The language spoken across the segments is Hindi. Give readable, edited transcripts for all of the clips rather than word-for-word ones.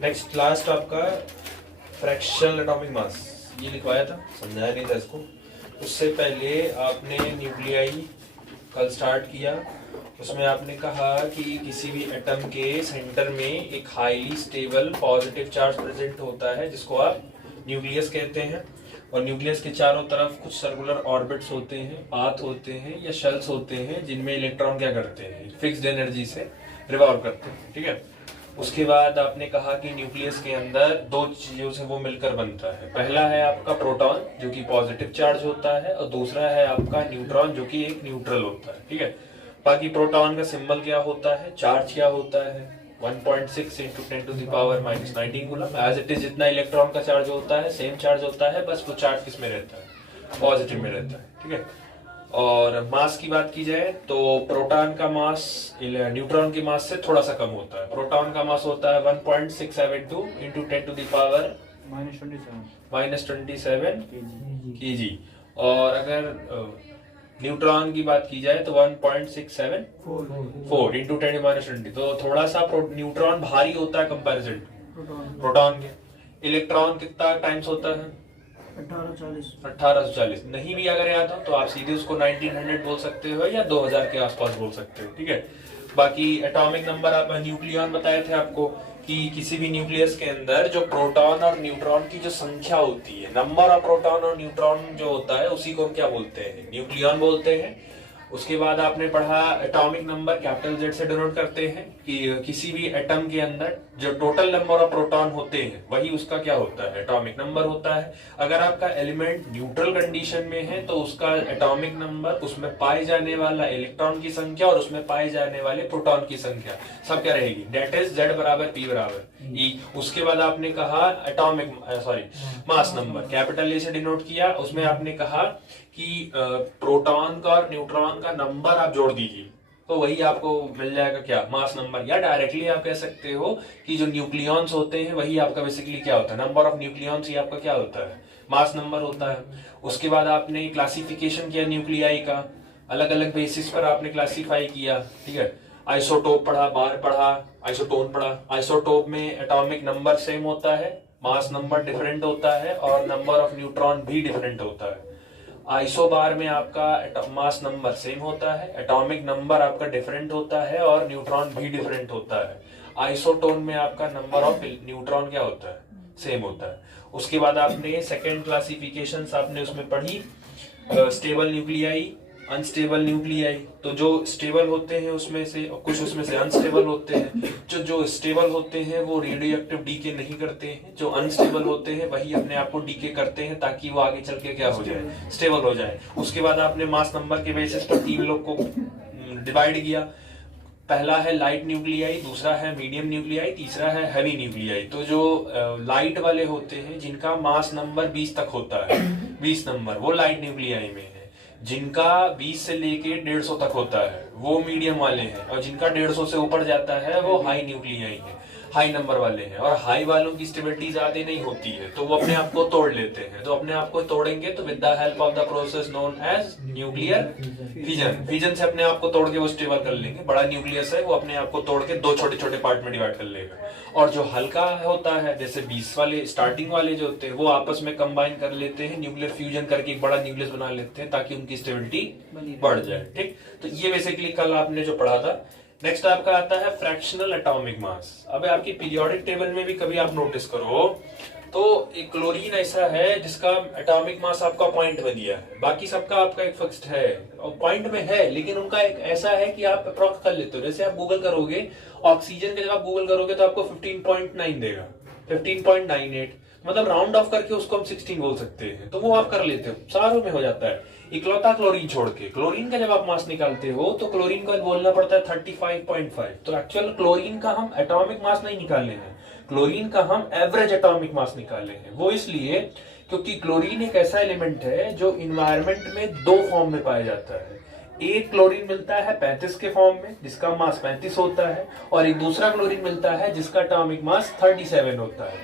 नेक्स्ट लास्ट आपका फ्रैक्शनल एटॉमिक मास, ये लिखवाया था, समझाया नहीं था इसको। उससे पहले आपने न्यूक्लियाई कल स्टार्ट किया, उसमें आपने कहा कि किसी भी एटम के सेंटर में एक highly stable positive charge present होता है जिसको आप न्यूक्लियस कहते हैं, और न्यूक्लियस के चारों तरफ कुछ सर्कुलर ऑर्बिट्स होते हैं, पाथ होते हैं या शेल्स होते हैं जिनमें इलेक्ट्रॉन क्या करते हैं, फिक्स्ड एनर्जी से रिवॉल्व करते हैं, ठीक है। उसके बाद आपने कहा कि न्यूक्लियस के अंदर दो चीजों से वो मिलकर बनता है, पहला है आपका प्रोटॉन जो कि पॉजिटिव चार्ज होता है, और दूसरा है आपका न्यूट्रॉन जो कि एक न्यूट्रल होता है, ठीक है। बाकी प्रोटॉन का सिंबल क्या होता है, चार्ज क्या होता है, 1.6 × 10⁻⁻19 कूलम, एज इट इज जितना इलेक्ट्रॉन का चार्ज होता है सेम चार्ज होता है, बस वो चार्ज किस में रहता है, पॉजिटिव में रहता है, ठीक है। और मास की बात की जाए तो प्रोटॉन का मास न्यूट्रॉन के मास से थोड़ा सा कम होता है। प्रोटॉन का मास होता है 1.672 × 10⁻⁻27 kg, और अगर न्यूट्रॉन की बात की जाए तो 1.674 × 10⁻20, तो थोड़ा सा न्यूट्रॉन भारी होता है कंपैरिजन प्रोटॉन के। इलेक्ट्रॉन कितना टाइम्स होता है, 1840। नहीं भी अगर याद हो तो आप सीधे उसको 1900 बोल सकते हो या 2000 के आसपास बोल सकते हो, ठीक है। बाकी एटॉमिक नंबर आप न्यूक्लियन बताए थे आपको कि किसी भी न्यूक्लियस के अंदर जो प्रोटॉन और न्यूट्रॉन की जो संख्या होती है, नंबर ऑफ प्रोटॉन और न्यूट्रॉन जो होता है उसी को हम क्या बोलते हैं, न्यूक्लियन बोलते हैं। उसके बाद आपने पढ़ा एटॉमिक नंबर कैपिटल जेड से डिनोट करते हैं कि किसी भी एटम के अंदर जो टोटल नंबर ऑफ प्रोटॉन होते हैं वही उसका क्या होता है, एटॉमिक नंबर होता है। अगर आपका एलिमेंट न्यूट्रल कंडीशन में है तो उसका एटॉमिक नंबर, उसमें पाए जाने वाला इलेक्ट्रॉन की संख्या और उसमें पाए जाने वाले प्रोटॉन की संख्या सब क्या रहेगी, डेट इज जेड बराबर पी बराबर ई। उसके बाद आपने कहा atomic mass number capital A से डिनोट किया, उसमें आपने कहा कि प्रोटॉन का और न्यूट्रॉन का नंबर आप जोड़ दीजिए तो वही आपको मिल जाएगा क्या, मास नंबर। या डायरेक्टली आप कह सकते हो कि जो न्यूक्लियॉन्स होते हैं वही आपका बेसिकली क्या होता है, नंबर ऑफ न्यूक्लियॉन्स ही आपका क्या होता है, मास नंबर होता है। उसके बाद आपने क्लासिफिकेशन किया न्यूक्लियाई का, अलग अलग बेसिस पर आपने क्लासीफाई किया, ठीक है। आइसोटोप पढ़ा, बार पढ़ा, आइसोटोन पढ़ा। आइसोटोप में एटॉमिक नंबर सेम होता है, मास नंबर डिफरेंट होता है और नंबर ऑफ न्यूट्रॉन भी डिफरेंट होता है। आइसोबार में आपका मास नंबर सेम होता है, एटॉमिक नंबर आपका डिफरेंट होता है और न्यूट्रॉन भी डिफरेंट होता है। आइसोटोन में आपका नंबर ऑफ न्यूट्रॉन क्या होता है, सेम होता है। उसके बाद आपने सेकेंड क्लासिफिकेशन आपने उसमें पढ़ी, स्टेबल न्यूक्लियाई, अनस्टेबल न्यूक्लियाई। तो जो स्टेबल होते हैं उसमें से कुछ उसमें से अनस्टेबल होते हैं, जो स्टेबल होते हैं वो रेडियो एक्टिव डीके नहीं करते हैं, जो अनस्टेबल होते हैं वही अपने आप को डीके करते हैं ताकि वो आगे चल के क्या हो जाए, स्टेबल हो जाए। उसके बाद आपने मास नंबर के बेसिस पर तीन लोग को डिवाइड किया, पहला है लाइट न्यूक्लियाई, दूसरा है मीडियम न्यूक्लियाई, तीसरा है हैवी न्यूक्लियाई। तो जो लाइट वाले होते हैं जिनका मास नंबर 20 तक होता है, 20 नंबर, वो लाइट न्यूक्लियाई में है। जिनका 20 से लेके 150 तक होता है वो मीडियम वाले हैं, और जिनका 150 से ऊपर जाता है वो हाई न्यूक्लियाई है, हाई नंबर वाले हैं। और हाई वालों की स्टेबिलिटी ज्यादा नहीं होती है तो वो अपने आप को तोड़ लेते हैं, तो अपने आप को तोड़ेंगे तो with the help of the process known as nuclear fission, fission से अपने आप को तोड़ के वो स्टेबल कर लेंगे। बड़ा न्यूक्लियस है वो अपने आप को तोड़ के दो छोटे छोटे पार्ट में डिवाइड कर लेगा। और जो हल्का होता है जैसे 20 वाले स्टार्टिंग वाले जो होते हैं वो आपस में कंबाइन कर लेते हैं, न्यूक्लियर फ्यूजन करके एक बड़ा न्यूक्लियस बना लेते हैं ताकि उनकी स्टेबिलिटी बढ़ जाए, ठीक। तो ये बेसिकली कल आपने जो पढ़ा था। नेक्स्ट आपका आता है फ्रैक्शनल एटॉमिक मास। अब आपकी पीरियोडिक टेबल में भी कभी आप नोटिस करो तो एक क्लोरीन ऐसा है जिसका एटॉमिक मास आपका पॉइंट में दिया है, बाकी सबका आपका एक फिक्स्ड है और पॉइंट में है, लेकिन उनका एक ऐसा है कि आप अप्रॉक्स कर लेते हो। जैसे आप गूगल करोगे ऑक्सीजन के, जब आप गूगल करोगे तो आपको 15.9 देगा, 15.98, मतलब राउंड ऑफ करके उसको हम 16 बोल सकते हैं, तो वो आप कर लेते हो, सारों में हो जाता है। इकलौता क्लोरीन छोड़ के, क्लोरीन का जब आप मास निकालते हो तो क्लोरीन का बोलना पड़ता है 35.5। तो एक्चुअल क्लोरीन का हम एटॉमिक मास नहीं निकाले हैं, क्लोरीन का हम एवरेज एटॉमिक मास निकाले हैं। वो इसलिए क्योंकि क्लोरीन एक ऐसा एलिमेंट है जो इन्वायरमेंट में दो फॉर्म में पाया जाता है। एक क्लोरीन मिलता है 35 के फॉर्म में जिसका मास 35 होता है, और एक दूसरा क्लोरीन मिलता है जिसका एटॉमिक मास 37 होता है।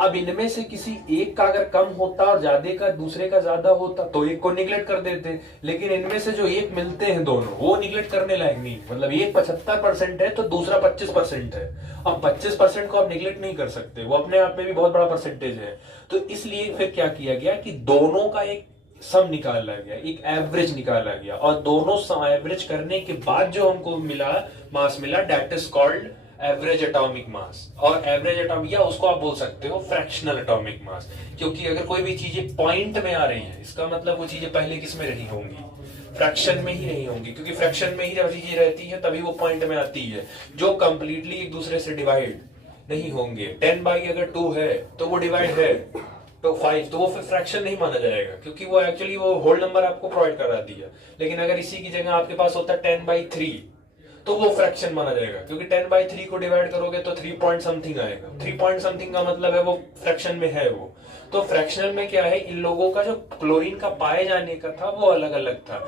अब इनमें से किसी एक का अगर कम होता और ज्यादा का दूसरे का ज्यादा होता तो एक को निगलेक्ट कर देते, लेकिन इनमें से जो एक मिलते हैं दोनों वो निगलेक्ट करने लायक नहीं। मतलब एक 75% है तो दूसरा 25% है। अब 25% को आप निगलेक्ट नहीं कर सकते, वो अपने आप में भी बहुत बड़ा परसेंटेज है। तो इसलिए फिर क्या किया गया कि दोनों का एक सम निकाला गया, एक एवरेज निकाला गया, और दोनों एवरेज करने के बाद जो हमको मिला मास मिला, that is called average atomic mass. और एवरेज एटॉमिक, या उसको आप बोल सकते हो फ्रैक्शनल एटॉमिक मास, क्योंकि अगर कोई भी चीजें पॉइंट में आ रही है इसका मतलब वो चीजें पहले किस में रही होंगी, फ्रैक्शन में ही रही होंगी, क्योंकि फ्रैक्शन में ही जब चीजें रहती है तभी वो पॉइंट में आती है, जो कंप्लीटली एक दूसरे से डिवाइड नहीं होंगे। 10 अगर 2 है तो वो डिवाइड है तो 5, तो वो फिर फ्रैक्शन नहीं माना जाएगा, क्योंकि वो एक्चुअली वो होल नंबर आपको प्रोवाइड करा दिया। लेकिन अगर इसी की जगह आपके पास होता 10/3 तो वो फ्रैक्शन माना जाएगा, क्योंकि 10/3 को डिवाइड करोगे तो 3 पॉइंट समथिंग आएगा। 3 पॉइंट समथिंग का मतलब है वो फ्रैक्शन में है वो। तो फ्रैक्शनल में क्या है, इन लोगों का जो क्लोरीन का पाए जाने का था वो अलग अलग था।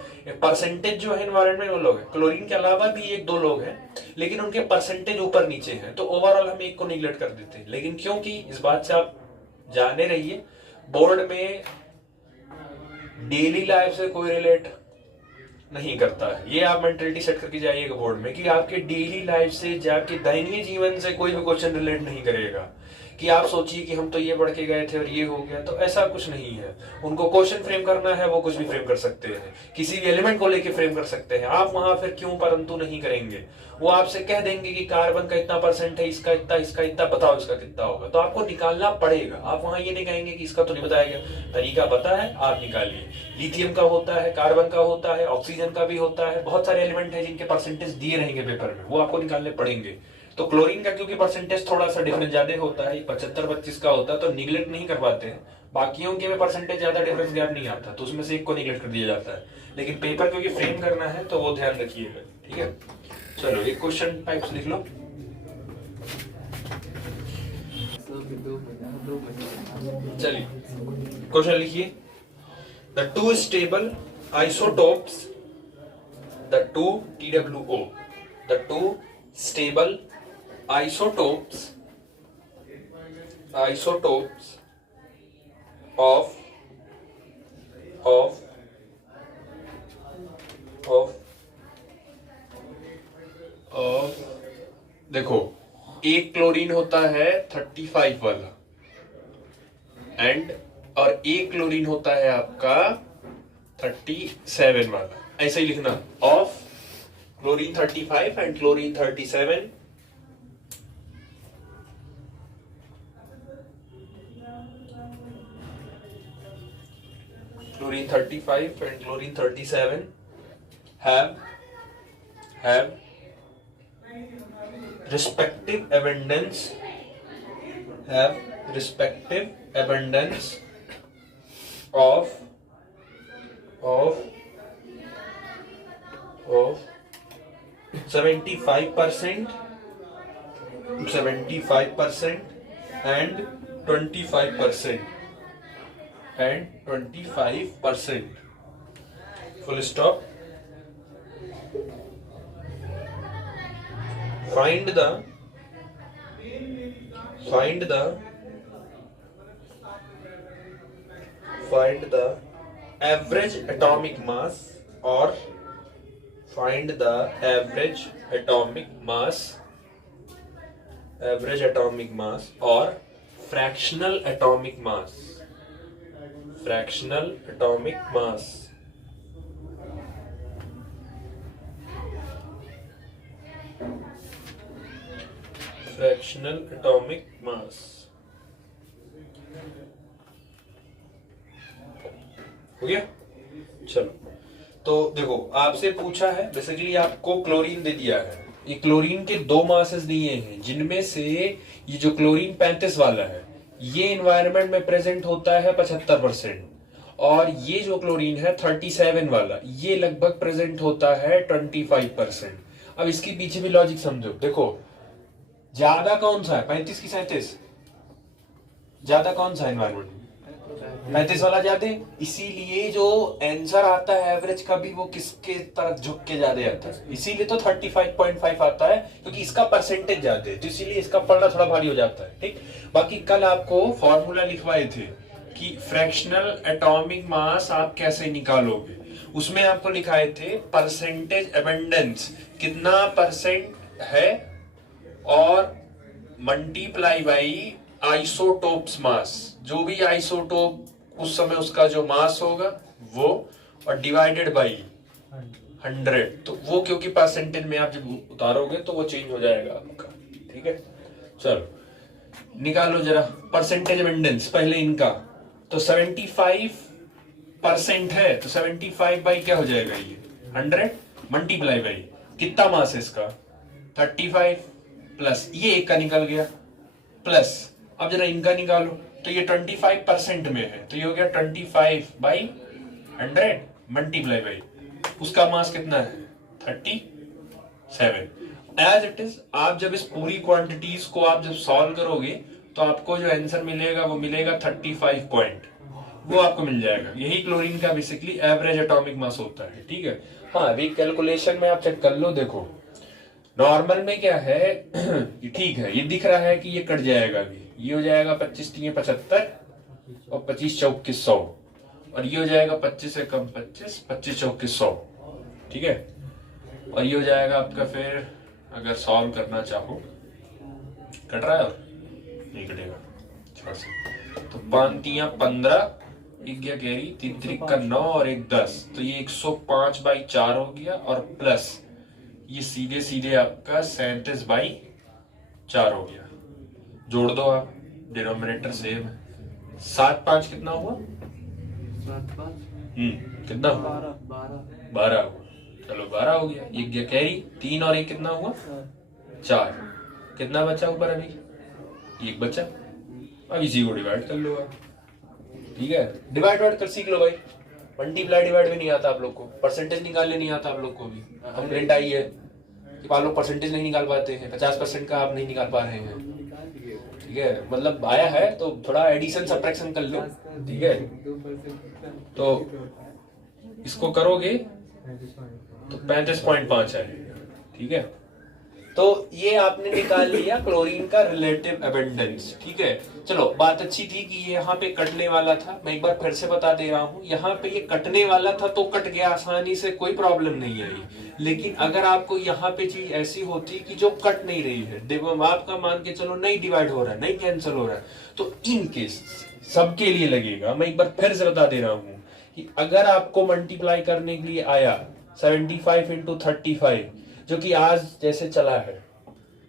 परसेंटेज जो है एनवायरमेंट में वो लोग है, क्लोरीन के अलावा भी 1-2 लोग हैं, लेकिन उनके परसेंटेज ऊपर नीचे हैं, तो ओवरऑल हम एक को निगलेक्ट कर देते हैं। लेकिन क्योंकि इस बात से आप जाने रहिए, बोर्ड में डेली लाइफ से कोई रिलेट नहीं करता है। ये आप मेंटलिटी सेट करके जाइएगा बोर्ड में कि आपके डेली लाइफ से, आपके दैनिक जीवन से कोई भी क्वेश्चन रिलेट नहीं करेगा कि आप सोचिए कि हम तो ये पढ़ के गए थे और ये हो गया, तो ऐसा कुछ नहीं है। उनको क्वेश्चन फ्रेम करना है वो कुछ भी फ्रेम कर सकते हैं, किसी भी एलिमेंट को लेके फ्रेम कर सकते हैं। आप वहां फिर क्यों परंतु नहीं करेंगे, वो आपसे कह देंगे कि कार्बन का इतना % है, इसका इतना, बताओ इसका कितना होगा, तो आपको निकालना पड़ेगा। आप वहां ये नहीं कहेंगे कि इसका तो नहीं बताया गया, तरीका पता है आप निकालिए। लिथियम का होता है, कार्बन का होता है, ऑक्सीजन का भी होता है, बहुत सारे एलिमेंट है जिनके परसेंटेज दिए रहेंगे पेपर में, वो आपको निकालने पड़ेंगे। तो क्लोरीन का क्योंकि परसेंटेज थोड़ा सा डिफरेंस ज्यादा होता है, 75-25 का होता है, तो निगलेक्ट नहीं कर पाते हैं। बाकियों के में परसेंटेज ज्यादा डिफरेंस गैप नहीं आता, तो उसमें से एक को निगलेक्ट कर दिया जाता है। लेकिन पेपर क्योंकि फ्रेम करना है तो वो ध्यान रखिएगा, ठीक है। चलो एक क्वेश्चन टाइप्स लिख लो। चलिए क्वेश्चन लिखिए। The two stable isotopes, the two TWO, the two stable isotopes of देखो, एक क्लोरीन होता है 35 वाला और एक क्लोरीन होता है आपका 37 वाला। ऐसे ही लिखना, of chlorine 35 and chlorine 37 chlorine 35 and chlorine 37 have respective abundance of 75% and 25%. Full stop. Find the average atomic mass, or find the average atomic mass or fractional atomic mass. Fractional atomic mass. Fractional atomic mass. हो गया? चलो, तो देखो आपसे पूछा है, बेसिकली आपको क्लोरीन दे दिया है। ये क्लोरीन के 2 मासेस दिए हैं, जिनमें से ये जो क्लोरीन 35 वाला है ये एनवायरनमेंट में प्रेजेंट होता है 75%, और ये जो क्लोरीन है 37 वाला ये लगभग प्रेजेंट होता है 25%। अब इसके पीछे भी लॉजिक समझो। देखो ज्यादा कौन सा है, 35 की 37? ज्यादा कौन सा एनवायरनमेंट में? 35 वाला ज्यादा, इसीलिए जो आंसर आता है एवरेज का भी वो किसके तरफ झुक के ज्यादा आता है, इसीलिए तो 35.5 आता है, क्योंकि इसका परसेंटेज ज्यादा है, तो इसीलिए इसका पढ़ना थोड़ा भारी हो जाता है। ठीक, बाकी कल आपको फॉर्मूला लिखवाए थे कि फ्रैक्शनल एटॉमिक मास आप कैसे निकालोगे, उसमें आपको लिखाए थे परसेंटेज एबंडेंस कितना परसेंट है और मल्टीप्लाई बाई आइसोटोप्स मास, जो भी आइसोटोप उस समय उसका जो मास होगा वो, और डिवाइडेड बाई 100, तो वो क्योंकि परसेंटेज में आप जब उतारोगे तो वो चेंज हो जाएगा आपका। ठीक है, चलो निकालो जरा परसेंटेज एबंडेंस पहले इनका, तो 75% है, तो 75 बाई क्या हो जाएगा, ये 100 मल्टीप्लाई बाई कितना मास है इसका 35, प्लस ये एक का निकल गया, प्लस अब जरा इनका निकालो, तो ये 25% में है, तो ये हो गया 25 बाई 100 मल्टीप्लाई बाई उसका मास कितना है 37। एज इट इज आप जब इस पूरी क्वांटिटीज को आप जब सॉल्व करोगे तो आपको जो आंसर मिलेगा वो मिलेगा 35 पॉइंट, वो आपको मिल जाएगा। यही क्लोरीन का बेसिकली एवरेज एटॉमिक मास होता है। ठीक है, हाँ अभी कैलकुलेशन में आप चेक कर लो, देखो नॉर्मल में क्या है ये ठीक है, ये दिख रहा है कि ये कट जाएगा, अभी ये हो जाएगा 25 3 75 और 25 चौक 100, और ये हो जाएगा 25 से कम 25 25 चौक 100। ठीक है, और ये हो जाएगा आपका, फिर अगर सॉल्व करना चाहो, कट रहा है और नहीं कटेगा, तो 5 3 15, एक गया कैरी, 3 3 का 9 और 1 10, तो ये 105 बाई 4 हो गया, और प्लस ये सीधे सीधे आपका 37 बाई 4 हो गया, जोड़ दो आप, डिनोमिनेटर सेम है, 7 5 कितना हुआ, 7 5 कितना 12 हुआ, चलो 12 हो गया, एक गया कैरी, 3 और 1 कितना हुआ 4, कितना बचा ऊपर, अभी 1 बचा, अब इसी को डिवाइड कर लो आप। ठीक है, डिवाइड कर सीख लो भाई, मल्टीप्लाई डिवाइड भी नहीं आता आप लोग को, परसेंटेज निकालने नहीं आता आप लोग को भी, कंप्लेंट आई है कि आप लोग परसेंटेज नहीं निकाल पाते हैं, 50% का आप नहीं निकाल पा रहे हैं। ठीक है, मतलब आया है तो थोड़ा एडिशन सब्ट्रैक्शन कर लो। ठीक है, तो इसको करोगे तो 35.5 है। ठीक है, तो ये आपने निकाल लिया क्लोरीन का रिलेटिव एबंडेंस। ठीक है, चलो बात अच्छी थी कि ये यहाँ पे कटने वाला था, मैं एक बार फिर से बता दे रहा हूँ, यहाँ पे ये कटने वाला था तो कट गया आसानी से, कोई प्रॉब्लम नहीं आई। लेकिन अगर आपको यहाँ पे चीज ऐसी होती कि जो कट नहीं रही है, देखो आपका मान के चलो नहीं डिवाइड हो रहा है, नहीं कैंसिल हो रहा है, तो इन केस सबके लिए लगेगा, मैं एक बार फिर से बता दे रहा हूँ कि अगर आपको मल्टीप्लाई करने के लिए आया 75 इंटू 35, जो कि आज जैसे चला है,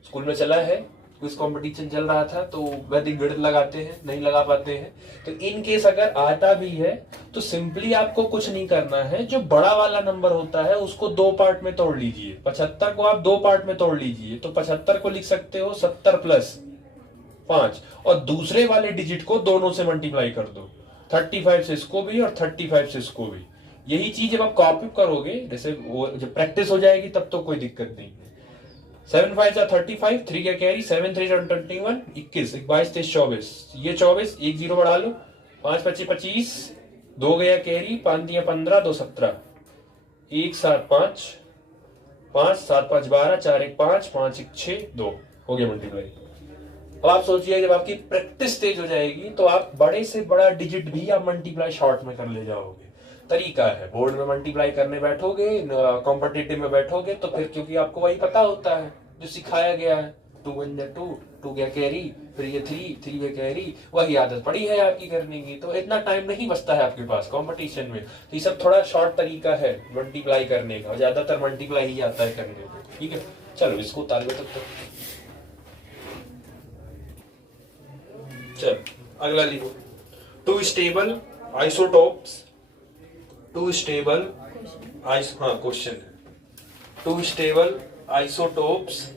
स्कूल में चला है, कुछ कंपटीशन चल रहा था तो वैदिक गणित लगाते हैं, नहीं लगा पाते हैं, तो इन केस अगर आता भी है तो सिंपली आपको कुछ नहीं करना है, जो बड़ा वाला नंबर होता है उसको 2 पार्ट में तोड़ लीजिए, 75 को आप 2 पार्ट में तोड़ लीजिए, तो 75 को लिख सकते हो 70 प्लस 5, और दूसरे वाले डिजिट को दोनों से मल्टीप्लाई कर दो, 35 से इसको भी और 35 से इसको भी। यही चीज जब आप कॉपी करोगे, जैसे वो जब प्रैक्टिस हो जाएगी तब तो कोई दिक्कत नहीं है। 7 5 35, 3 का कैरी, 7 3 21, 21 22 23 24, ये 24, 1 0 बढ़ा लो, 5 25 25, 2 गया कैरी, 5 दिया 15, 2 17, 1 7 5, 5 7 5 12, 4 1 5, 5 1 6 2, हो गया मल्टीप्लाई। अब आप सोचिए जब आपकी प्रैक्टिस तेज हो जाएगी तो आप बड़े से बड़ा डिजिट भी आप मल्टीप्लाई शॉर्ट में कर ले जाओगे। तरीका है, बोर्ड में मल्टीप्लाई करने बैठोगे, कॉम्पिटिटिव में बैठोगे तो फिर क्योंकि आपको वही पता होता है जो सिखाया गया है, 2 1 2, 2 गया कैरी, फिर ये 3 गया कैरी, वही आदत पड़ी है आपकी करने की, तो इतना टाइम नहीं बचता है आपके पास कंपटीशन में। तो ये सब थोड़ा शॉर्ट तरीका है मल्टीप्लाई करने का, ज्यादातर मल्टीप्लाई ही आता है करने को। ठीक है, चलो इसको उतार लो तब तक। चल अगला लिखो, 2 स्टेबल आइसोटोप्स, 2 स्टेबल क्वेश्चन है, 2 stable isotopes,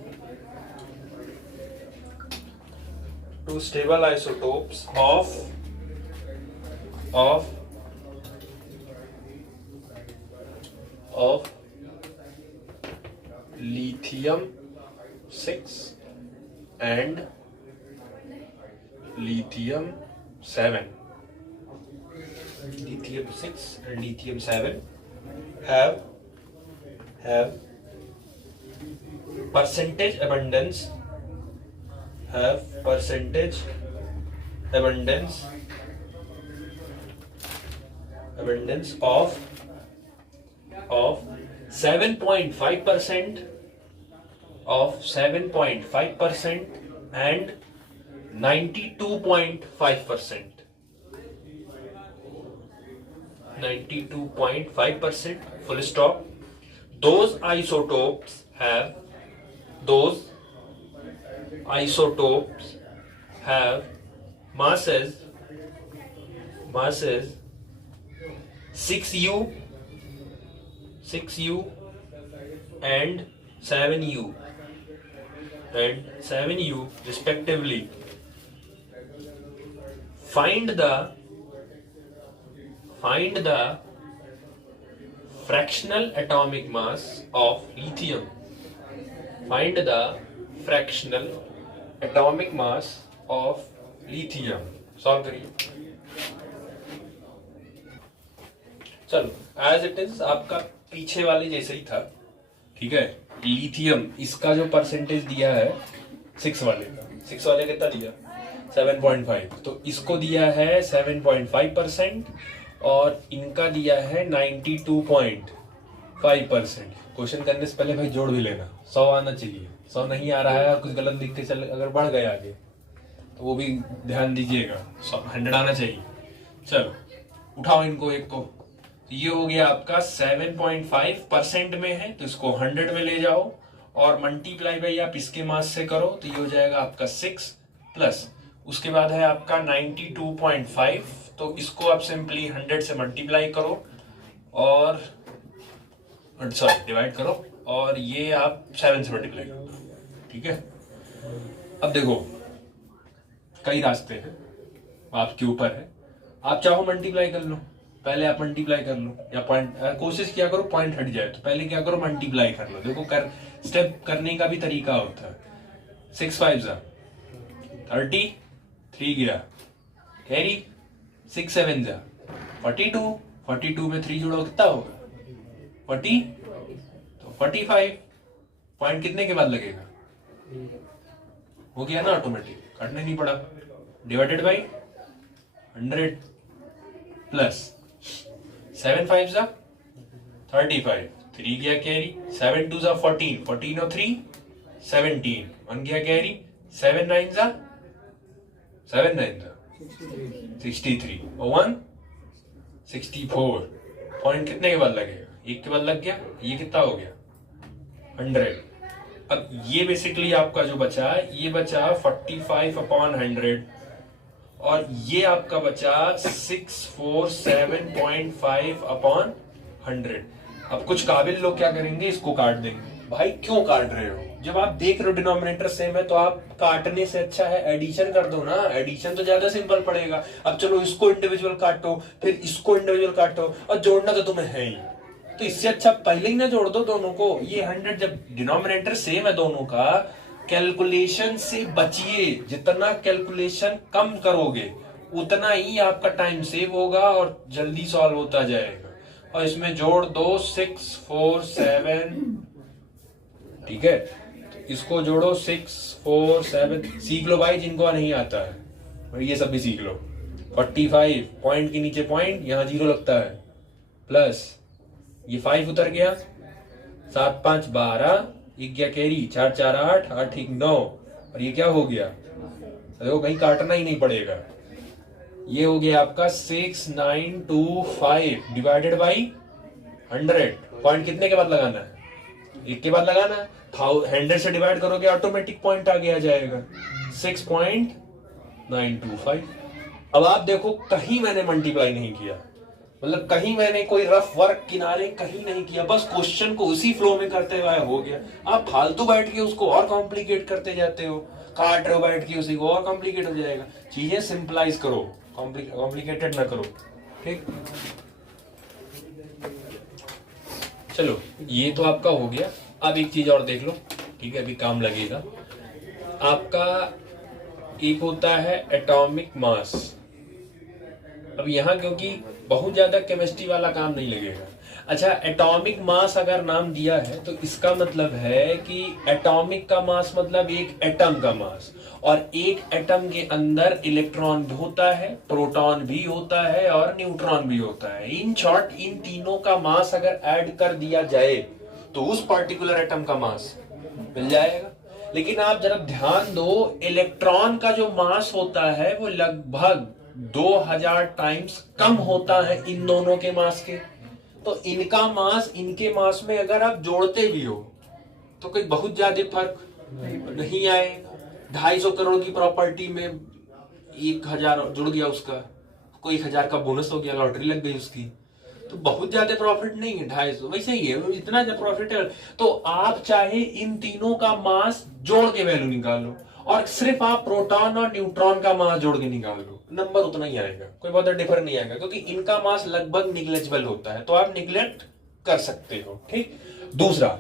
2 stable isotopes of lithium 6 and lithium 7 lithium 6 and lithium 7 have percentage abundance of 7.5% and 92.5%. 92.5% full stop. Those isotopes have masses 6u and 7u respectively. Find the fractional atomic mass of lithium. Find the fractional atomic mass of lithium. Solve करिए. चलो एज इट इज आपका पीछे वाले जैसे ही था. ठीक है, लिथियम इसका जो परसेंटेज दिया है 6 वाले का कितना दिया 7.5, तो इसको दिया है 7.5% और इनका दिया है 92.5%. क्वेश्चन करने से पहले भाई जोड़ भी लेना. 100 आना चाहिए. 100 नहीं आ रहा है और कुछ गलत लिख के चल अगर बढ़ गए आगे तो वो भी ध्यान दीजिएगा. 100 आना चाहिए. चलो उठाओ इनको एक को. ये हो गया आपका 7.5% में है तो इसको 100 में ले जाओ और मल्टीप्लाई बाई आप इसके मास से करो तो ये हो जाएगा आपका 6 प्लस उसके बाद है आपका 92.5 तो इसको आप सिंपली 100 से मल्टीप्लाई करो और सॉरी डिवाइड करो और ये आप 7 से मल्टीप्लाई करो. ठीक है, अब देखो कई रास्ते हैं, आपके ऊपर है. आप चाहो मल्टीप्लाई कर लो, पहले आप मल्टीप्लाई कर लो या पॉइंट कोशिश किया करो पॉइंट हट जाए तो पहले क्या करो मल्टीप्लाई कर लो. देखो स्टेप करने का भी तरीका होता है. 6 5 30 3 गया कैरी 6 7 42 में 3 जोड़ो कितना होगा 40 तो 45. पॉइंट कितने के बाद लगेगा हो गया ना ऑटोमेटिक, काटने नहीं पड़ा. डिवाइडेड बाई 100 प्लस 7 5 35 3 गया कैरी 7 2 14 14 और 3 17 1 गया कैरी 7 9 63 और 1 64. पॉइंट कितने के बाद लगेगा 1 के बाद लग गया. ये कितना हो गया 100. अब ये बेसिकली आपका जो बचा ये बचा 45/100 और ये आपका बचा 647.5/100. अब कुछ काबिल लोग क्या करेंगे इसको काट देंगे. भाई क्यों काट रहे हो, जब आप देख रहे हो डिनोमिनेटर सेम है तो आप काटने से अच्छा है एडिशन कर दो ना. एडिशन तो ज्यादा सिंपल पड़ेगा. अब चलो इसको इंडिविजुअल काटो फिर इसको इंडिविजुअल काटो और जोड़ना तो तुम्हें है ही तो इससे अच्छा पहले ही ना जोड़ दो दोनों को. ये 100 जब डिनोमिनेटर सेम है दोनों का कैलकुलेशन से बचिए. जितना कैलकुलेशन कम करोगे उतना ही आपका टाइम सेव होगा और जल्दी सॉल्व होता जाएगा. और इसमें जोड़ दो 6 4 7. ठीक है, तो इसको जोड़ो 6 4 7. सीख लो भाई जिनको नहीं आता है और ये सब भी सीख लो. 45 पॉइंट के नीचे पॉइंट यहाँ 0 लगता है प्लस ये 5 उतर गया 7 5 12 1 गया कैरी 4 4 8 8 1 9 और ये क्या हो गया देखो कहीं काटना ही नहीं पड़ेगा. ये हो गया आपका 6925 डिवाइडेड बाई 100. पॉइंट कितने के बाद लगाना है 1 के बाद लगाना है. 100 से डिवाइड करोगे ऑटोमेटिक पॉइंट आगे आ जाएगा 6.925. अब आप देखो कहीं मैंने मल्टीप्लाई नहीं किया, मतलब कहीं मैंने कोई रफ वर्क किनारे कहीं नहीं किया, बस क्वेश्चन को उसी फ्लो में करते हुए हो गया. आप फालतू बैठ के उसको और कॉम्प्लिकेट करते जाते हो, काट रहे हो बैठ के उसी को और कॉम्प्लिकेट हो जाएगा. चीजें सिंपलाइज करो, कॉम्प्लिकेटेड ना करो. ठीक, चलो ये तो आपका हो गया. अब एक चीज और देख लो. ठीक है, अभी काम लगेगा. आपका एक होता है एटॉमिक मास. अब यहाँ क्योंकि बहुत ज्यादा केमिस्ट्री वाला काम नहीं लगेगा। अच्छा, एटॉमिक मास अगर नाम दिया है तो इसका मतलब है कि एटॉमिक का मास मतलब एक एटम का मास, और एक एटम के अंदर इलेक्ट्रॉन भी होता है, प्रोटॉन भी होता है और न्यूट्रॉन भी होता है। इन शॉर्ट इन तीनों का मास अगर ऐड कर दिया जाए तो उस पर्टिकुलर एटम का मास मिल जाएगा। लेकिन आप जरा ध्यान दो, इलेक्ट्रॉन का जो मास होता है वो लगभग 2000 टाइम्स कम होता है इन दोनों के मास के। तो इनका मास इनके मास में अगर आप जोड़ते भी हो तो कोई बहुत ज्यादा फर्क नहीं आएगा। 250 करोड़ की प्रॉपर्टी में 1000 जुड़ गया उसका, कोई 1000 का बोनस हो गया, लॉटरी लग गई उसकी, तो बहुत ज्यादा प्रॉफिट नहीं है। 250 वैसे ही है, इतना ज्यादा प्रॉफिट है। तो आप चाहे इन तीनों का मास जोड़ के वैल्यू निकालो और सिर्फ आप प्रोटॉन और न्यूट्रॉन का मास जोड़ के निकाल लो, नंबर उतना ही आएगा, कोई बहुत डिफर नहीं आएगा, क्योंकि इनका मास लगभग निग्लेजिबल होता है, तो आप निग्लेक्ट कर सकते हो। ठीक। दूसरा,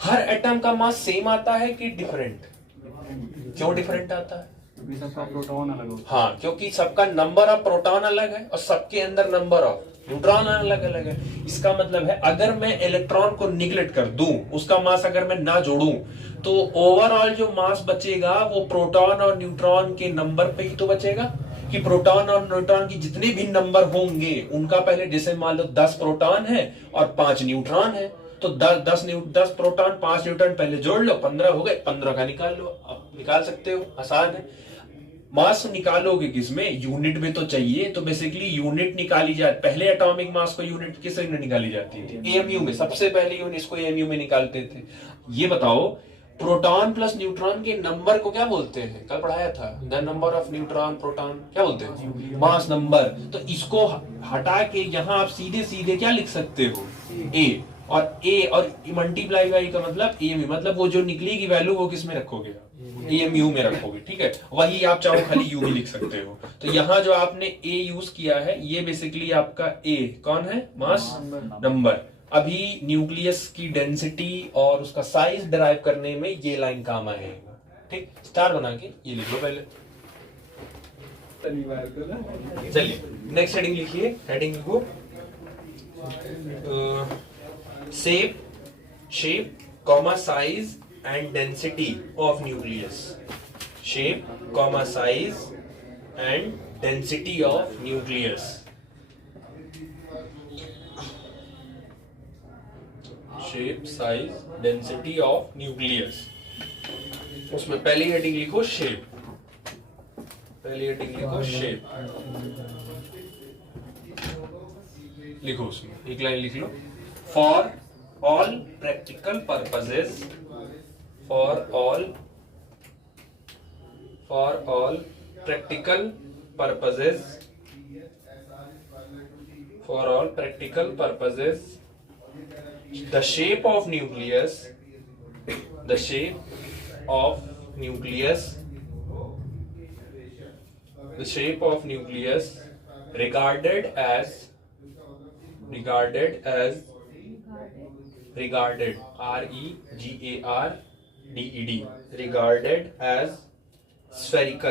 हर एटम का मास सेम आता है कि डिफरेंट? क्यों डिफरेंट आता है? क्योंकि सबका प्रोटॉन अलग होता है। हाँ, क्योंकि सबका नंबर ऑफ प्रोटॉन अलग है और सबके अंदर नंबर ऑफ न्यूट्रॉन अलग अलग है। इसका मतलब है अगर मैं इलेक्ट्रॉन को निगलेक्ट कर दूं, उसका मास अगर मैं ना जोड़ूं, तो ओवरऑल जो मास बचेगा वो प्रोटॉन और न्यूट्रॉन के नंबर पे ही तो बचेगा, कि प्रोटॉन और न्यूट्रॉन की जितने भी नंबर होंगे उनका पहले, जैसे मान लो 10 प्रोटॉन है और 5 न्यूट्रॉन है, तो 10 प्रोटॉन 5 न्यूट्रॉन पहले जोड़ लो, 15 हो गए, 15 का निकाल लो। आप निकाल सकते हो, आसान है। मास निकालोगे किसमें? यूनिट में तो चाहिए, तो बेसिकली यूनिट निकाली जाती, पहले एटॉमिक मास को यूनिट किस में निकाली जाती थी? एएमयू में। सबसे पहले यूनिट इसको एएमयू में निकालते थे। ये बताओ, प्रोटॉन प्लस न्यूट्रॉन के नंबर को क्या बोलते हैं? कल पढ़ाया था, the number of neutron proton क्या बोलते हैं? Mass number. तो इसको हटा के यहाँ आप सीधे सीधे क्या लिख सकते हो? ए, और ए और मल्टीप्लाई बाई का मतलब एएमयू, मतलब वो जो निकलेगी वैल्यू वो किस में रखोगे? एएमयू में रखोगे। ठीक है, वही आप चाहो खाली यू भी लिख सकते हो। तो यहाँ जो आपने ए यूज किया है ये बेसिकली आपका ए कौन है? Mass number. अभी न्यूक्लियस की डेंसिटी और उसका साइज डिराइव करने में ये लाइन काम आएगा। ठीक, स्टार बना के ये लिख लो पहले। चलिए नेक्स्ट हेडिंग लिखिए। हेडिंग लिखो shape comma size and density of nucleus. Shape, size and density of nucleus. Shape, size, density of nucleus. उसमें पहली हेडिंग लिखो शेप। पहली हेडिंग लिखो शेप। लिखो उसमें एक लाइन लिख लो। For all practical purposes, for all practical purposes, the shape of nucleus regarded as regarded as spherical।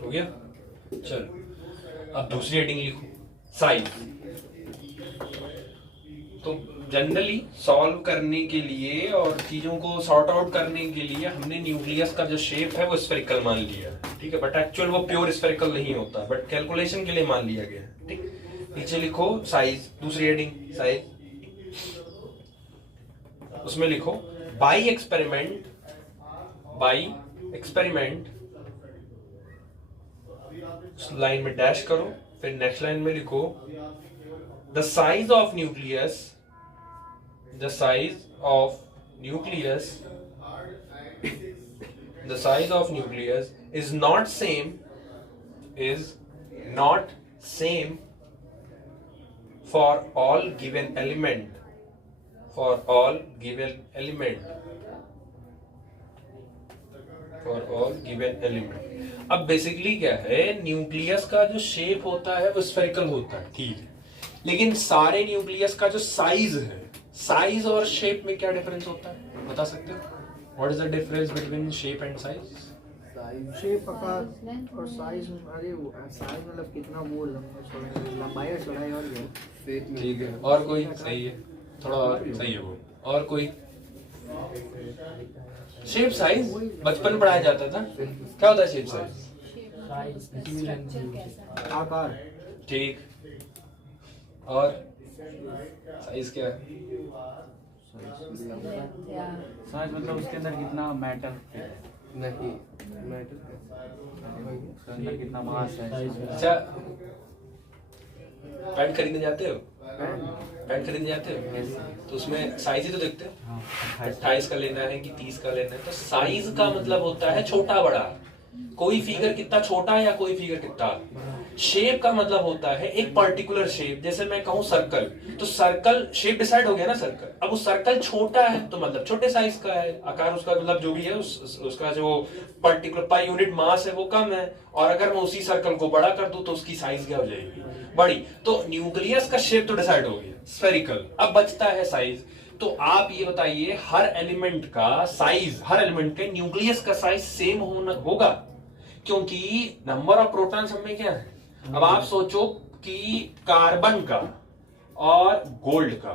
हो गया? चलो अब दूसरी हेडिंग लिखो साइज। तो जनरली सॉल्व करने के लिए और चीजों को सॉर्ट आउट करने के लिए हमने न्यूक्लियस का जो शेप है वो स्फेरिकल मान लिया है। ठीक है, बट एक्चुअल वो प्योर स्फेरिकल नहीं होता, बट कैलकुलेशन के लिए मान लिया गया है। ठीक, नीचे लिखो साइज, दूसरी हेडिंग साइज। उसमें लिखो बाई एक्सपेरिमेंट, लाइन में डैश करो, फिर नेक्स्ट लाइन में लिखो the size of nucleus is not same for all given element। अब बेसिकली क्या है, न्यूक्लियस का जो शेप होता है वो स्फेरिकल होता है, ठीक है, लेकिन सारे न्यूक्लियस का जो साइज है, साइज और शेप में क्या डिफरेंस होता है बता सकते हो? What is the difference between shape and size? Shape आकार और साइज। अरे साइज मतलब कितना वो लंबाई और चौड़ाई और ये ठीक है। और कोई सही है, थोड़ा और सही है वो। और कोई शेप साइज बचपन में पढ़ाया जाता था, क्या होता है शेप साइज? आकार। ठीक। और साइज क्या है? साइज मतलब उसके अंदर कितना मैटर नहीं उसके अंदर कितना मास है। अच्छा, पैंट खरीदने जाते हो? पैंट खरीदने जाते हो तो उसमें साइज ही तो देखते हो, 28 का लेना है कि 30 का लेना है। तो साइज का मतलब होता है छोटा बड़ा, कोई फिगर कितना छोटा है या कोई फिगर कितना। शेप का मतलब होता है एक पर्टिकुलर शेप। जैसे मैं कहूं सर्कल, तो सर्कल शेप डिसाइड हो गया ना सर्कल। अब वो सर्कल छोटा है तो मतलब छोटे साइज का है, आकार उसका मतलब जो भी है उसका जो पर्टिकुलर पर यूनिट मास है वो कम है। और अगर मैं उसी सर्कल को बड़ा कर दूं तो उसकी साइज क्या हो जाएगी? बड़ी। तो न्यूक्लियस का शेप तो डिसाइड हो गया, स्फेरिकल। अब बचता है साइज। तो आप ये बताइए, हर एलिमेंट का साइज, हर एलिमेंट के न्यूक्लियस का साइज सेम होगा, क्योंकि नंबर ऑफ प्रोटॉन्स हमें क्या है। अब आप सोचो कि कार्बन का और गोल्ड का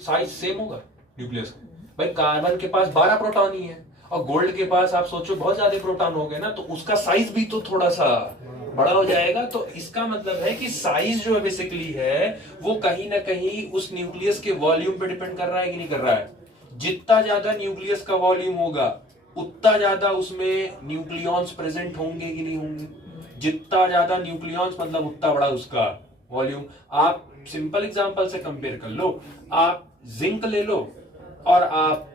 साइज सेम होगा न्यूक्लियस का। भाई कार्बन के पास 12 प्रोटॉन ही है और गोल्ड के पास आप सोचो बहुत ज्यादा प्रोटॉन हो गए ना, तो उसका साइज भी तो थोड़ा सा बड़ा हो जाएगा। तो इसका मतलब है कि साइज जो बेसिकली है वो कहीं ना कहीं उस न्यूक्लियस के वॉल्यूम पे डिपेंड कर रहा है कि नहीं कर रहा है। जितना ज्यादा न्यूक्लियस का वॉल्यूम होगा उतना ज्यादा उसमें न्यूक्लियॉन्स प्रेजेंट होंगे कि नहीं होंगे। जितना ज्यादा न्यूक्लियॉन्स मतलब उतना बड़ा उसका वॉल्यूम। आप सिंपल एग्जांपल से कंपेयर कर लो, आप जिंक ले लो और आप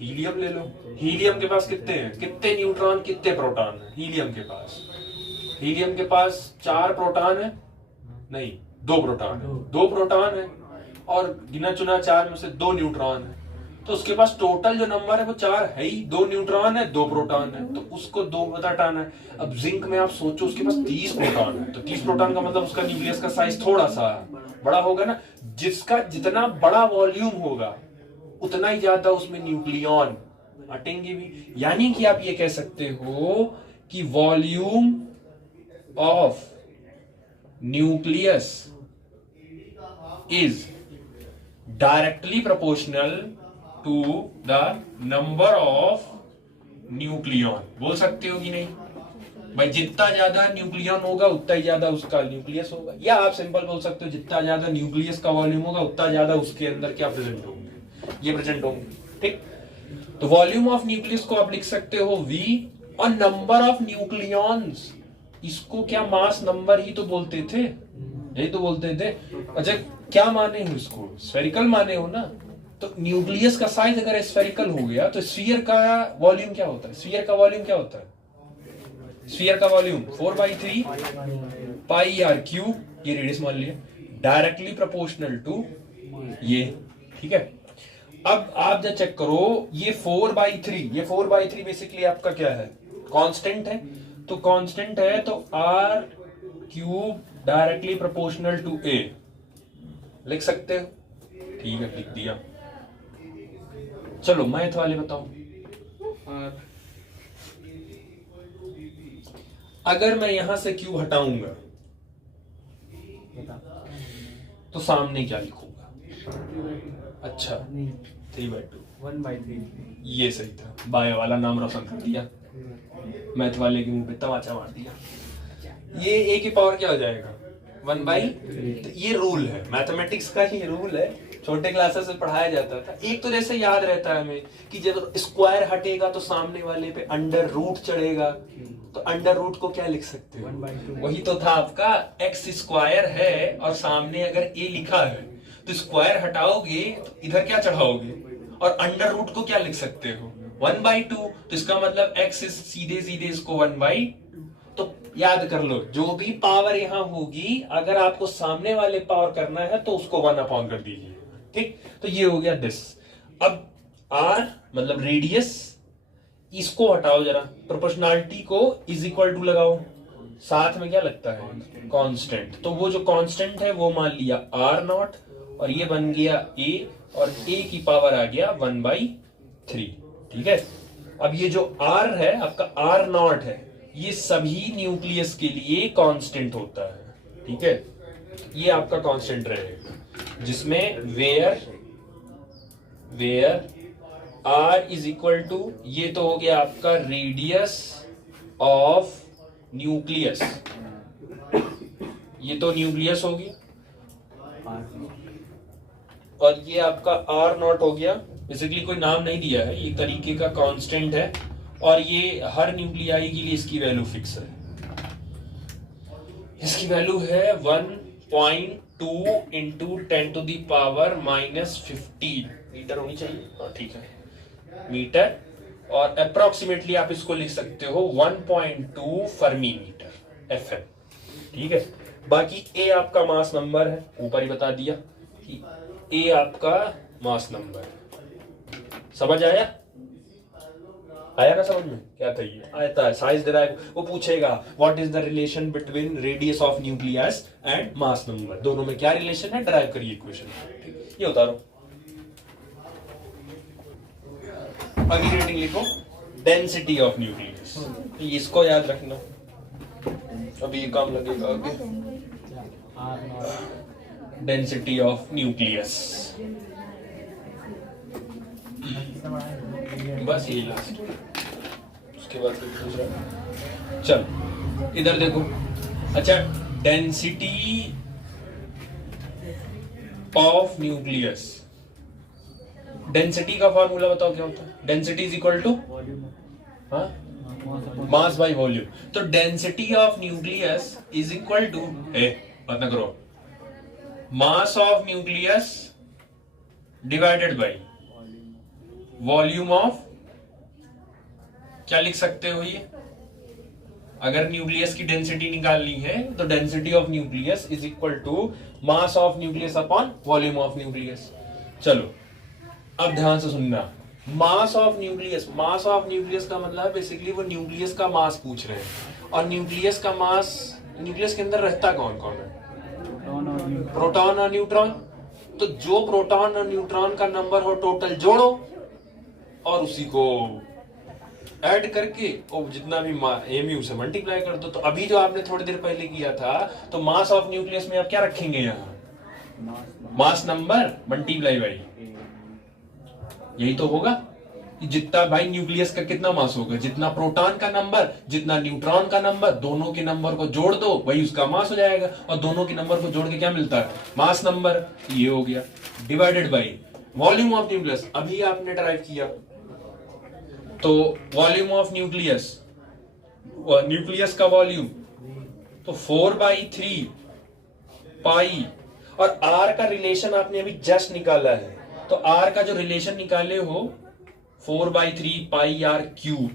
हीलियम ले लो। हीलियम के पास कितने हैं, कितने न्यूट्रॉन कितने प्रोटॉन है हीलियम के पास? हीलियम के पास 4 प्रोटॉन है, नहीं 2 प्रोटॉन है, 2 प्रोटॉन है और गिना चुना 4 में से 2 न्यूट्रॉन है। तो उसके पास टोटल जो नंबर है वो 4 है ही, 2 न्यूट्रॉन है 2 प्रोटॉन है, तो उसको 2 हटाना है। अब जिंक में आप सोचो उसके पास 30 प्रोटॉन है, तो 30 प्रोटॉन का मतलब उसका न्यूक्लियस का साइज थोड़ा सा बड़ा होगा ना। जिसका जितना बड़ा वॉल्यूम होगा उतना ही ज्यादा उसमें न्यूक्लियॉन हटेंगे भी। यानी कि आप ये कह सकते हो कि volume of nucleus is directly proportional to the number of nucleon. बोल सकते हो कि नहीं भाई? जितना ज्यादा न्यूक्लियॉन होगा उतना ही ज्यादा उसका न्यूक्लियस होगा। या आप सिंपल बोल सकते हो जितना ज्यादा न्यूक्लियस का वॉल्यूम होगा उतना ज्यादा उसके अंदर क्या प्रेजेंट होंगे, ये प्रेजेंट होंगे। ठीक, तो वॉल्यूम ऑफ न्यूक्लियस को आप लिख सकते हो V और नंबर ऑफ न्यूक्लियॉन्स, इसको क्या मास नंबर ही तो बोलते थे, यही तो बोलते थे। अच्छा क्या माने हो इसको? स्फेरिकल माने हो ना। तो न्यूक्लियस का साइज अगर स्फेरिकल हो गया तो स्फीयर का वॉल्यूम क्या होता है? स्फीयर का वॉल्यूम क्या होता है? स्फीयर का वॉल्यूम 4/3 पाई आर क्यूब, ये रेडियस मान लिया, डायरेक्टली प्रोपोर्शनल टू ये। ठीक है, अब आप जब चेक करो ये 4/3, ये 4/3 बेसिकली आपका क्या है? कांस्टेंट है। तो कांस्टेंट है तो R cube directly proportional to A लिख सकते हो। ठीक है, लिख दिया। चलो मैथ वाले बताओ। अगर मैं यहां से क्यूब हटाऊंगा तो सामने क्या लिखूंगा? अच्छा 3/2, 1/3। ये सही था। बायो वाला नाम रोशन कर दिया, मैथ वाले के मुंह पे तमाचा मार दिया। ये ए की पावर क्या हो जाएगा? 1/3। तो ये रूल है मैथमेटिक्स का, ही रूल है, छोटे क्लासेस में पढ़ाया जाता था। एक तो जैसे याद रहता है हमें कि जब स्क्वायर हटेगा तो सामने वाले पे अंडर रूट चढ़ेगा, तो अंडर रूट को क्या लिख सकते हो? वही तो था आपका, एक्स स्क्वायर है और सामने अगर ए लिखा है तो स्क्वायर हटाओगे तो इधर क्या चढ़ाओगे और अंडर रूट को क्या लिख सकते हो? 1/2। तो इसका मतलब एक्स सीधे सीधे इसको 1/2। तो याद कर लो जो भी पावर यहां होगी अगर आपको सामने वाले पावर करना है तो उसको 1/, कर दीजिए। ठीक, तो ये हो गया दिस। अब r मतलब रेडियस, इसको हटाओ जरा, प्रोपोर्शनलिटी को इज इक्वल टू लगाओ, साथ में क्या लगता है? कांस्टेंट। तो वो जो कांस्टेंट है वो मान लिया r0 और ये बन गया a और a की पावर आ गया 1/3। ठीक है, अब ये जो r है आपका r0 है, ये सभी न्यूक्लियस के लिए कांस्टेंट होता है, ठीक है। ये आपका कांस्टेंट रहेगा जिसमें where R is equal to, ये तो हो गया आपका रेडियस ऑफ न्यूक्लियस, ये तो न्यूक्लियस हो गया, और ये आपका आर नॉट हो गया। बेसिकली कोई नाम नहीं दिया है, ये तरीके का कांस्टेंट है, और ये हर न्यूक्लियाई के लिए इसकी वैल्यू फिक्स है। इसकी वैल्यू है 1.2 into 10 to the power -15 metre होनी चाहिए, हाँ ठीक है मीटर, और अप्रोक्सीमेटली आप इसको लिख सकते हो 1.2 फर्मी मीटर FM, ठीक है। बाकी ए आपका मास नंबर है, ऊपर ही बता दिया कि ए आपका मास नंबर है। समझ आया ना समझ में? क्या था ये? आता है साइज डिराइव, वो पूछेगा what is the relation between radius of nucleus and mass number, दोनों में क्या रिलेशन है, डिराइव करिए इक्वेशन। ये उतारो, अगली रेटिंग लिखो, डेंसिटी ऑफ न्यूक्लियस, इसको याद रखना, अभी ये काम लगेगा आगे। डेंसिटी ऑफ न्यूक्लियस, बस ये लास्ट, उसके बाद फिर दूसरा। चल इधर देखो, अच्छा डेंसिटी ऑफ न्यूक्लियस, डेंसिटी का फॉर्मूला बताओ क्या होता है? Density is equal to mass by volume. तो density of nucleus is equal to, पता करो, mass of nucleus divided by volume of, क्या लिख सकते हो ये? अगर न्यूक्लियस की डेंसिटी निकालनी है तो density of nucleus is equal to mass of nucleus upon volume of nucleus. चलो अब ध्यान से सुनना, मास ऑफ न्यूक्लियस का मतलब बेसिकली वो न्यूक्लियस का मास पूछ रहे हैं, और न्यूक्लियस का मास, न्यूक्लियस के अंदर रहता कौन कौन है? प्रोटॉन और न्यूट्रॉन। तो जो प्रोटॉन और न्यूट्रॉन का नंबर हो टोटल जोड़ो, और उसी को ऐड करके और जितना भी mu से मल्टीप्लाई कर दो। तो अभी जो आपने थोड़ी देर पहले किया था, तो मास ऑफ न्यूक्लियस में आप क्या रखेंगे? यहाँ मास नंबर मल्टीप्लाई बाई, यही तो होगा। जितना भाई न्यूक्लियस का कितना मास होगा, जितना प्रोटॉन का नंबर जितना न्यूट्रॉन का नंबर, दोनों के नंबर को जोड़ दो, वही उसका मास हो जाएगा। और दोनों के नंबर को जोड़ के क्या मिलता है? Mass number. ये हो गया divided by volume of nucleus, अभी आपने ड्राइव किया। तो वॉल्यूम ऑफ न्यूक्लियस, न्यूक्लियस का वॉल्यूम तो 4/3 पाई, और आर का रिलेशन आपने अभी जस्ट निकाला है, तो आर का जो रिलेशन निकाले हो 4/3 पाई आर क्यूब,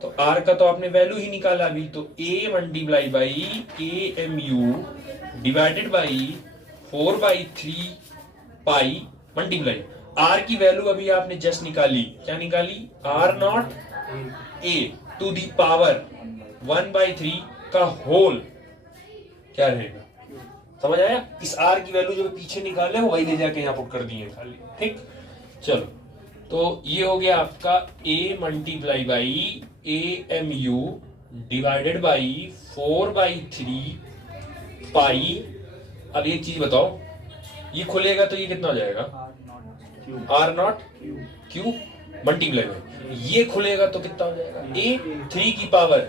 तो आर का तो आपने वैल्यू ही निकाला अभी, तो A multiply by A M U divided by 4/3 pi multiply, R की वैल्यू अभी आपने जस्ट निकाली, क्या निकाली? R not A to the power 1/3 का होल, क्या रहेगा? समझ आया? इस आर की वैल्यू जो पीछे निकाले वो वही ले जाके यहाँ पुट कर दिए खाली, ठीक। चलो तो ये हो गया आपका a multiply by A M U divided by 4/3 pi. अब एक चीज बताओ, ये खुलेगा तो ये कितना हो जाएगा? R not cube multiply by, ये खुलेगा तो कितना हो जाएगा? a 3 की पावर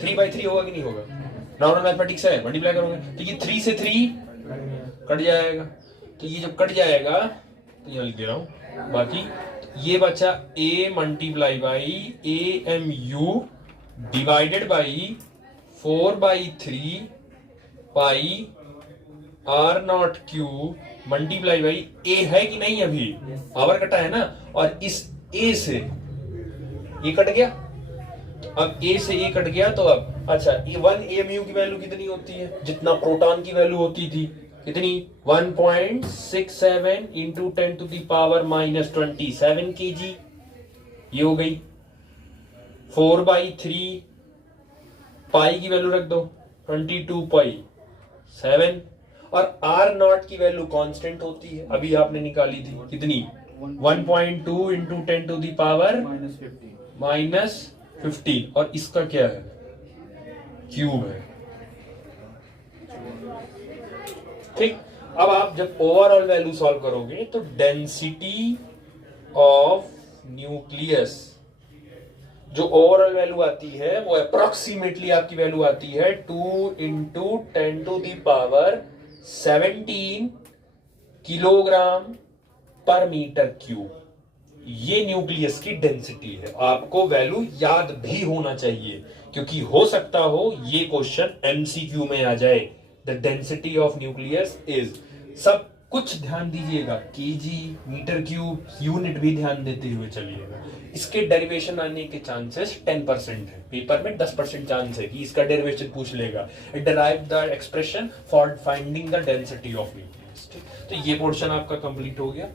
3/3 होगा कि नहीं होगा? नॉर्मल मैथमेटिक्स है, मल्टीप्लाई करोगे तो ये 3 से 3 कट जाएगा, तो ये जब कट जाएगा तो यहाँ लिख दे रहा हूं, बाकी ये बचा a multiply by A M U divided by 4/3 pi R not cube multiply by A है कि नहीं? अभी पावर कटा है ना, और इस a से ये कट गया, तो अब a से a कट गया, तो अब अच्छा 1 AMU की वैल्यू कितनी होती है? जितना प्रोटॉन की वैल्यू होती थी, कितनी? 1.67 into 10 to the power -27 kg, ये हो गई। 4/3 पाई की वैल्यू रख दो 22.7, और आर नॉट की वैल्यू कांस्टेंट होती है, अभी आपने निकाली थी, कितनी? 1.2 इंटू 10 टू दी पावर -15, और इसका क्या है? क्यूब है। ठीक, अब आप जब ओवरऑल वैल्यू सॉल्व करोगे तो डेंसिटी ऑफ न्यूक्लियस जो ओवरऑल वैल्यू आती है वो अप्रोक्सीमेटली आपकी वैल्यू आती है 2 × 10⁻17 किलोग्राम पर मीटर क्यूब। ये न्यूक्लियस की डेंसिटी है। आपको वैल्यू याद भी होना चाहिए क्योंकि हो सकता हो ये क्वेश्चन एमसीक्यू में आ जाए। The density of nucleus is, सब कुछ ध्यान दीजिएगा, केजी, मीटर क्यूब, यूनिट भी ध्यान देते हुए चलिएगा। इसके डेरिवेशन आने के चांसेस 10% है। पेपर में 10% चांस है कि इसका डेरिवेशन पूछ लेगा। Derive the expression for finding the density of nucleus. तो ये पोर्शन आपका कंप्लीट हो गया।